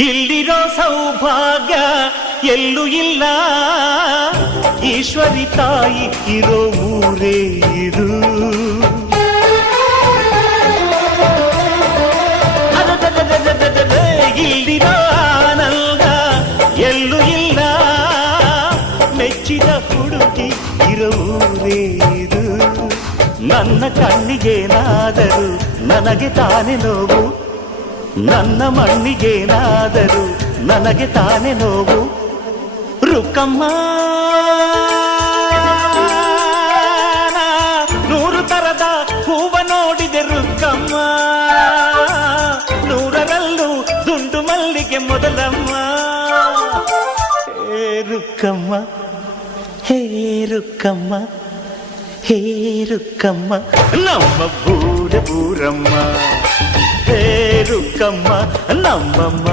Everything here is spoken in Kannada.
ಇಲ್ಲಿರೋ ಸೌಭಾಗ್ಯ ಎಲ್ಲೂ ಇಲ್ಲ. ಈಶ್ವರಿ ತಾಯಿ ಇರೋ ಊರೇ ಅರರರರರರರ, ಇಲ್ಲಿರೋ ಆನಂದ ಎಲ್ಲೂ ಇಲ್ಲ. ಮೆಚ್ಚಿದ ಹುಡುಗಿ ಇರೋ ಊರೇ ಇದು. ನನ್ನ ಕಣ್ಣಿಗೇನಾದರೂ ನನಗೆ ತಾನೇ ನೋವು. ನನ್ನ ಮಣ್ಣಿಗೇನಾದರೂ ನನಗೆ ತಾನೆ ನೋವು. ರುಕ್ಕಮ್ಮ ನೂರು ತರದ ಹೂವ ನೋಡಿದೆ ರುಕ್ಕಮ್ಮ ನೂರರಲ್ಲೂ ದುಂಡು ಮಲ್ಲಿಗೆ ಮೊದಲಮ್ಮ. ಹೇ ರುಕ್ಕಮ್ಮ ಹೇ ರುಕ್ಕಮ್ಮ ಹೇ ರುಕ್ಕಮ್ಮ ನಮ್ಮ ಬೂರ ಬೂರಮ್ಮ. ಹೇ ರುಕ್ಕಮ್ಮ ನಮ್ಮಮ್ಮ